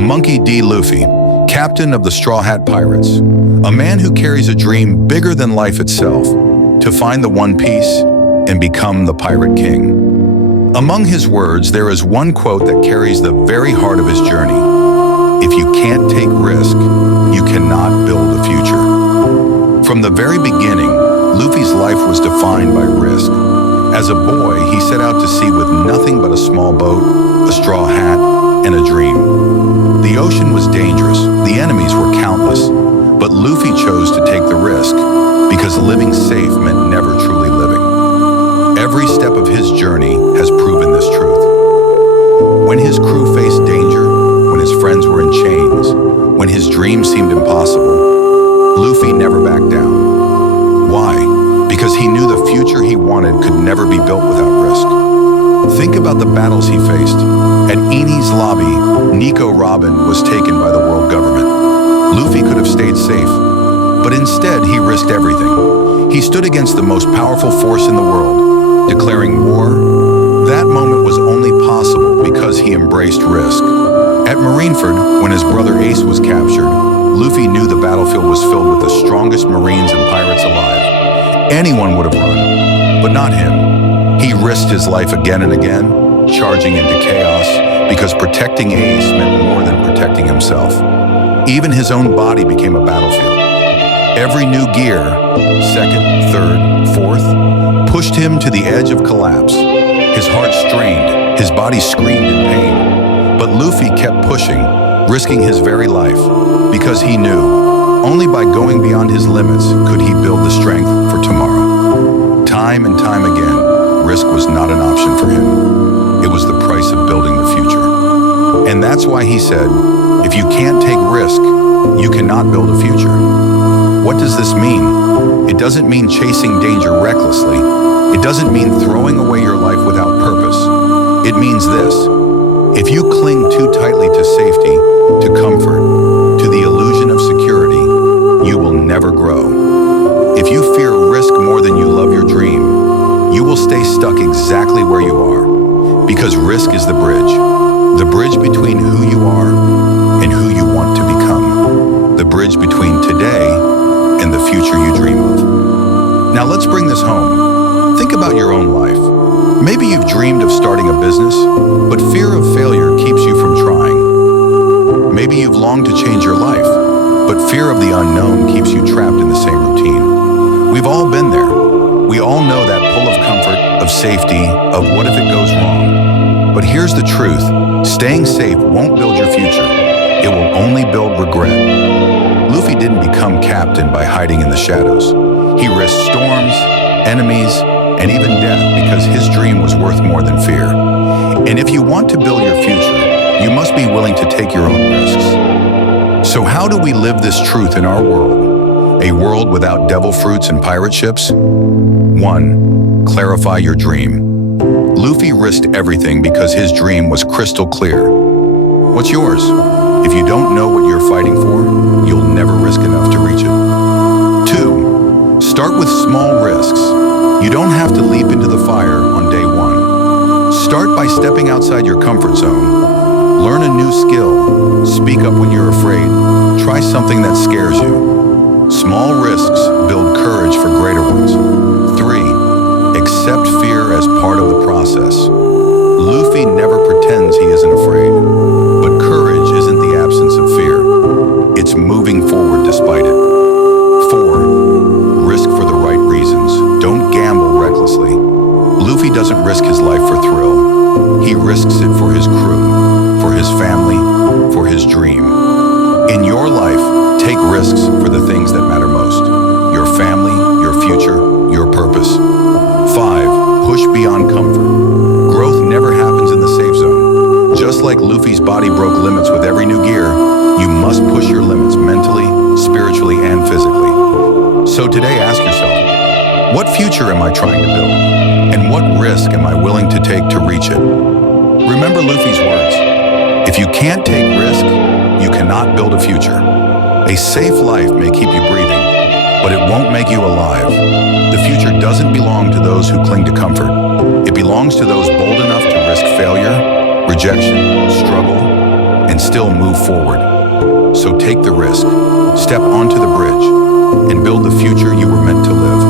Monkey D. Luffy, captain of the Straw Hat Pirates, a man who carries a dream bigger than life itself, to find the One Piece and become the Pirate King. Among his words, there is one quote that carries the very heart of his journey. If you can't take risk, you cannot build a future. From the very beginning, Luffy's life was defined by risk. As a boy, he set out to sea with nothing but a small boat, a straw hat, and a dream. The ocean was dangerous, the enemies were countless, but Luffy chose to take the risk because living safe meant never truly living. Every step of his journey has proven this truth. When his crew faced danger, when his friends were in chains, when his dreams seemed impossible, Luffy never backed down. Why? Because he knew the future he wanted could never be built without risk. Think about the battles he faced. At Enies Lobby, Nico Robin was taken by the world government. Luffy could have stayed safe, but instead he risked everything. He stood against the most powerful force in the world, declaring war. That moment was only possible because he embraced risk. At Marineford, when his brother Ace was captured, Luffy knew the battlefield was filled with the strongest Marines and pirates alive. Anyone would have run, but not him. He risked his life again and again, charging into chaos, because protecting Ace meant more than protecting himself. Even his own body became a battlefield. Every new gear, second, third, fourth, pushed him to the edge of collapse. His heart strained, his body screamed in pain. But Luffy kept pushing, risking his very life, because he knew only by going beyond his limits could he build the strength for tomorrow. Time and time again, risk was not an option for him. It was the price of building the future. And that's why he said, if you can't take risk, you cannot build a future. What does this mean? It doesn't mean chasing danger recklessly. It doesn't mean throwing away your life without purpose. It means this: if you cling too tightly to safety, to comfort, to the illusion of security, you will never grow. If you fear risk more than you love your dream, you will stay stuck exactly where you are, because risk is the bridge between who you are and who you want to become, the bridge between today and the future you dream of. Now let's bring this home. Think about your own life. Maybe you've dreamed of starting a business, but fear of failure keeps you from trying. Maybe you've longed to change your life, but fear of the unknown keeps you trapped in the same routine. We've all been there. We all know that pull of comfort, of safety, of what if it goes wrong. But here's the truth: staying safe won't build your future. It will only build regret. Luffy didn't become captain by hiding in the shadows. He risked storms, enemies, and even death because his dream was worth more than fear. And if you want to build your future, you must be willing to take your own risks. So how do we live this truth in our world? A world without devil fruits and pirate ships? 1. Clarify your dream. Luffy risked everything because his dream was crystal clear. What's yours? If you don't know what you're fighting for, you'll never risk enough to reach it. 2. Start with small risks. You don't have to leap into the fire on day one. Start by stepping outside your comfort zone. Learn a new skill. Speak up when you're afraid. Try something that scares you. Small risks build courage for greater ones. 3. Accept fear as part of the process. Luffy never pretends he isn't afraid, but courage isn't the absence of fear. It's moving forward despite it. 4. Risk for the right reasons. Don't gamble recklessly. Luffy doesn't risk his life for thrill. He risks it for his crew, for his family, for his dream. In your life, take risks for the things that matter most: your family, your future, your purpose. 5. Push beyond comfort. Growth never happens in the safe zone. Just like Luffy's body broke limits with every new gear, you must push your limits mentally, spiritually, and physically. So today, ask yourself, what future am I trying to build? And what risk am I willing to take to reach it? Remember Luffy's words: if you can't take risk, you cannot build a future. A safe life may keep you breathing, but it won't make you alive. The future doesn't belong to those who cling to comfort. It belongs to those bold enough to risk failure, rejection, struggle, and still move forward. So take the risk, step onto the bridge, and build the future you were meant to live.